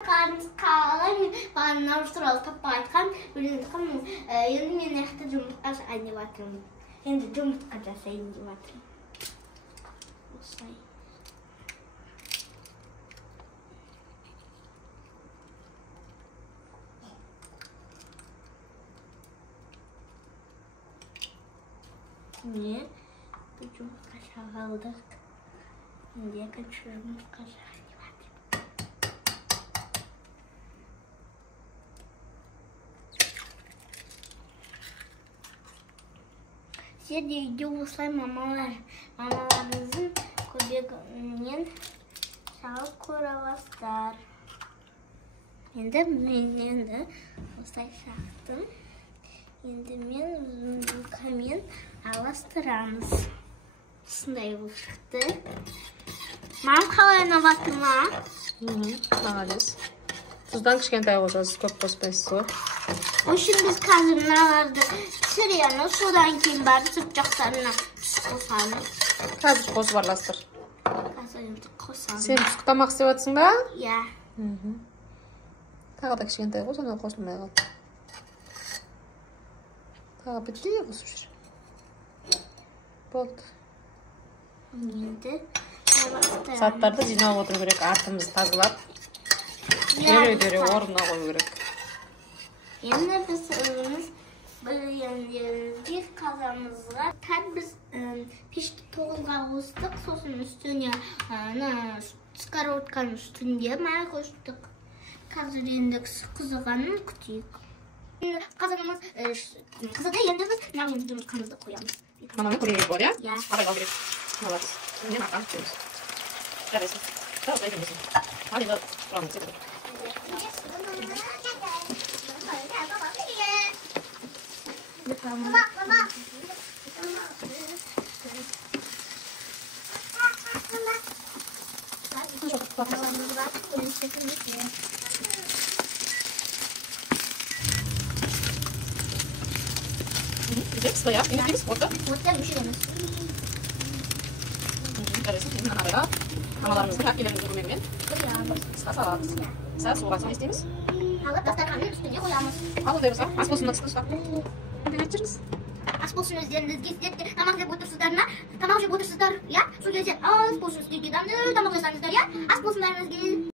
Bana туралы таппай айтқан, енді мен яқты жұмыртқа жасайын деп жатырмын. Енді жұмыртқа жасайын деп жатырмын. Осылай. Міне, бұл жұмыртқа шағалдық. Енді екінші жұмыртқа жасайын деп жатырмын. Сіздер де үйде осылай мамаларыңыздың көмегімен шағып көре аласыздар. Енді мен осылай шақтым. Енді мен вилкамен араластырамыз. Осындай болып шықты. Мам қалай ұнап жатыр ма? Молодец. Тұздан кішкентай қосасыз, көп қоспайсыз ғой. Үшін біз қазір мыналарды пісіреміз, содан кейін барып сырт жақтарына қосамыз. Қазір қосып араластыр. Қазір қосамыз. Сен түскі тамақ істеп жатсың ба? Иә. Тағы да кішкентай қос, ана қосылмай қалды. Тағы бітті қосып жүр. Болды. Енді Заттарды жинап отыру керек, артымызды тазалап. Дереу орнына қою керек. Енді біз бір қазанымызға біз пешті 9-ға қостық, сосын үстіне сковородканың үстінде май қостық. Қазір енді қызығанын күтейік. Қазанымыз қызыды, енді біз жұмыртқамызды қоямыз. Маманы көрейік бар, я? Иә. Абай қал керек. Молодец. Мен артан күтеміз. Жарайсың. Тағы да жүрмесің. Ал енді құрамыз еді. Güzel, стоя. Ini temiz, orta. Orta düşüremiz. Жарайсың. Şimdi arada mamalarımızı kakkelerimizi koymayalım. Koyamız. Sıra salatız. Sen soğan sonra isteyimiz. Alıp dastarkanın üstüne koyamız. Al o devasa. Az olsun nasıl sıra. Hadi geçiriz. Az bolsun özlerinizге сіздерге тамақ жеп отырсыздар ма? Тамақ жеп отырсыздар, иә? Сол кезде аз болсын сіздерге тамақ жасаңыздар, иә? Аз болсын бәріңізге.